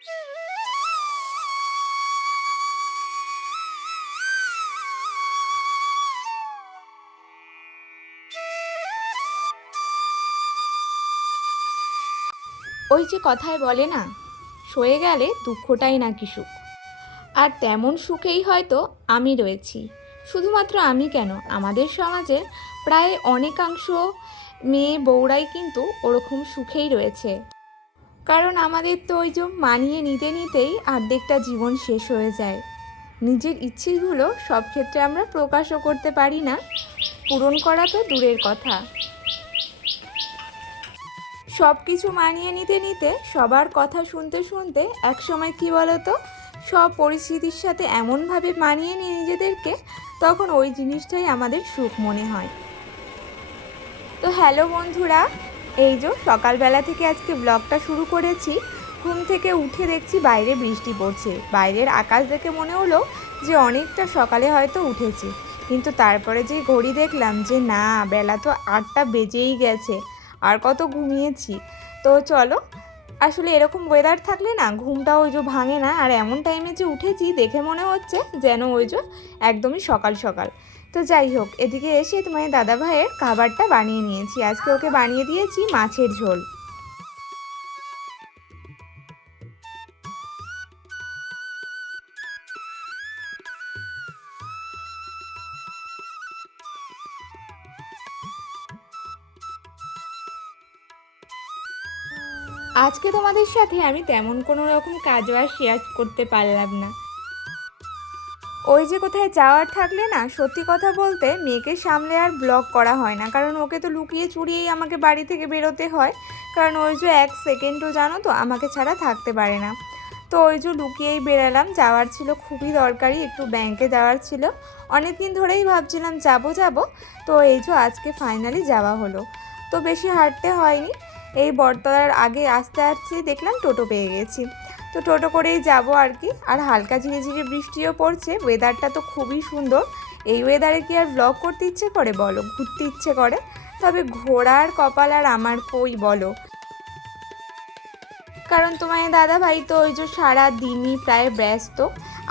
ওই যে কথায় বলে না, সয়ে গেলে দুঃখটাই নাকি সুখ। আর তেমন সুখেই হয়তো আমি রয়েছি। শুধুমাত্র আমি কেন, আমাদের সমাজের প্রায় অনেকাংশ মেয়ে বউরাই কিন্তু ওরকম সুখেই রয়েছে। কারণ আমাদের তো ওই যে মানিয়ে নিতে নিতেই অর্ধেকটা জীবন শেষ হয়ে যায়। নিজের ইচ্ছেগুলো সব ক্ষেত্রে আমরা প্রকাশও করতে পারি না, পূরণ করা তো দূরের কথা। সব কিছু মানিয়ে নিতে নিতে, সবার কথা শুনতে শুনতে একসময় কী বলতো, সব পরিস্থিতির সাথে এমনভাবে মানিয়ে নিই নিজেদেরকে, তখন ওই জিনিসটাই আমাদের সুখ মনে হয়। তো হ্যালো বন্ধুরা, এই যে সকালবেলা থেকে আজকে ব্লগটা শুরু করেছি। ঘুম থেকে উঠে দেখছি বাইরে বৃষ্টি পড়ছে। বাইরের আকাশ দেখে মনে হলো যে অনেকটা সকালে হয়তো উঠেছি, কিন্তু তারপরে যে ঘড়ি দেখলাম যে না, বেলা তো 8টা বেজেই গেছে, আর কত ঘুমিয়েছি। তো চলো, আসলে এরকম ওয়েদার থাকলে না ঘুমটা ওই যে ভাঙে না। আর এমন টাইমে যে উঠেছি দেখে মনে হচ্ছে যেন ওই যে একদমই সকাল সকাল। তো যাই হোক, এদিকে এসে তোমার দাদা ভাইয়ের খাবারটা বানিয়ে নিয়েছি। আজকে ওকে বানিয়ে দিয়েছি মাছের ঝোল। আজকে তোমাদের সাথে আমি তেমন কোনো রকম কাজও আর শেয়ার করতে পারলাম না। ওই যে কোথায় যাওয়ার থাকলে না, সত্যি কথা বলতে মেয়েকে সামলে আর ব্লগ করা হয় না, কারণ ওকে তো লুকিয়ে চুরিয়েই আমাকে বাড়ি থেকে বেরোতে হয়। কারণ ওই যে এক সেকেন্ডও জানো তো আমাকে ছাড়া থাকতে পারে না। তো ওই যে লুকিয়েই বেরালাম। যাওয়ার ছিল, খুবই দরকারি, একটু ব্যাংকে যাওয়ার ছিল। অনেক দিন ধরেই ভাবছিলাম যাব। তো এই যে আজকে ফাইনালি যাওয়া হলো। তো বেশি হাঁটতে হয়নি, এই বটতলার আগে আস্তে আস্তে দেখলাম টোটো পেয়ে গেছি। তো টোটো করেই যাব আর কি। আর হালকা ঝিরে ঝিরে বৃষ্টিও পড়ছে, ওয়েদারটা তো খুবই সুন্দর। এই ওয়েদারে কি আর ব্লগ করতে ইচ্ছে করে বলো, ঘুরতে ইচ্ছে করে। তবে ঘোরার কপাল আর আমার কই বলো, কারণ তোমার দাদা ভাই তো ওই যে সারা দিনই প্রায় ব্যস্ত,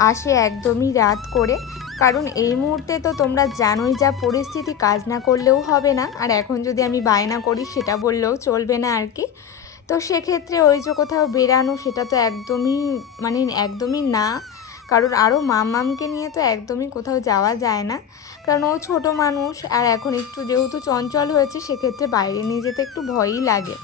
আসে একদমই রাত করে। কারণ এই মুহূর্তে তো তোমরা জানোই যা পরিস্থিতি, কাজ না করলেও হবে না। আর এখন যদি আমি বায়না করি সেটা বললেও চলবে না আর কি। তো সেক্ষেত্রে ওই যে কোথাও বেরানো সেটা তো একদমই একদমই না। কারণ আরও মামকে নিয়ে তো একদমই কোথাও যাওয়া যায় না, কারণ ও ছোটো মানুষ। আর এখন একটু যেহেতু চঞ্চল হয়েছে, সেক্ষেত্রে বাইরে নিয়ে যেতে একটু ভয়ই লাগে,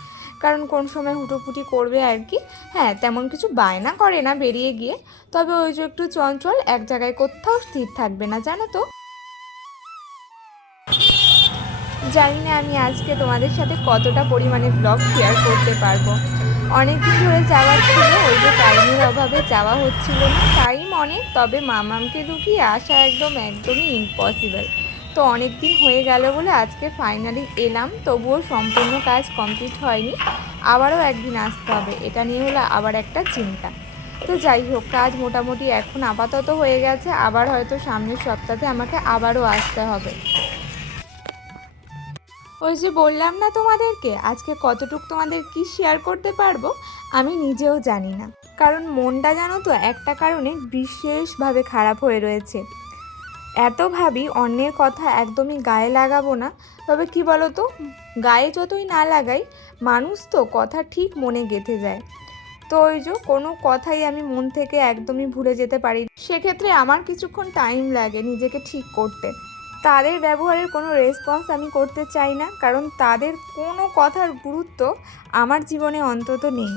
কারণ কোন সময় হুটোপুটি করবে আর কি। হ্যাঁ, তেমন কিছু বায়না করে না বেরিয়ে গিয়ে, তবে ওই যে একটু চঞ্চল, এক জায়গায় কোথাও স্থির থাকবে না, জানো তো। জানি না আমি আজকে তোমাদের সাথে কতটা পরিমাণে ব্লগ শেয়ার করতে পারবো। অনেক দিন ধরে যাওয়ার ছিল, ওই যে টাইমের অভাবে যাওয়া হচ্ছিল না। টাইম অনেক, তবে মামামকে লুকিয়ে আসা একদমই ইম্পসিবল। তো অনেক দিন হয়ে গেল বলে আজকে ফাইনালি এলাম, তবুও সম্পূর্ণ কাজ কমপ্লিট হয়নি। আবারও একদিন আসতে হবে, এটা নিয়ে হলো আবার একটা চিন্তা। তো যাই হোক, কাজ মোটামুটি এখন আপাতত হয়ে গেছে। আবার হয়তো সামনের সপ্তাহে আমাকে আবারও আসতে হবে। ওই যে বললাম না তোমাদেরকে, আজকে কতটুকু তোমাদের কি শেয়ার করতে পারবো আমি নিজেও জানি না। কারণ মনটা জানো তো একটা কারণে বিশেষভাবে খারাপ হয়ে রয়েছে। এত ভাবি অন্যের কথা একদমই গায়ে লাগাবো না, তবে কি বলো তো, গায়ে যতই না লাগাই, মানুষ তো কথা ঠিক মনে গেঁথে যায়। তো ওই যে কোনো কথাই আমি মন থেকে একদমই ভুলে যেতে পারি, সেক্ষেত্রে আমার কিছুক্ষণ টাইম লাগে নিজেকে ঠিক করতে। তাদের ব্যবহারের কোনো রেসপন্স আমি করতে চাই না, কারণ তাদের কোনো কথার গুরুত্ব আমার জীবনে অন্তত নেই।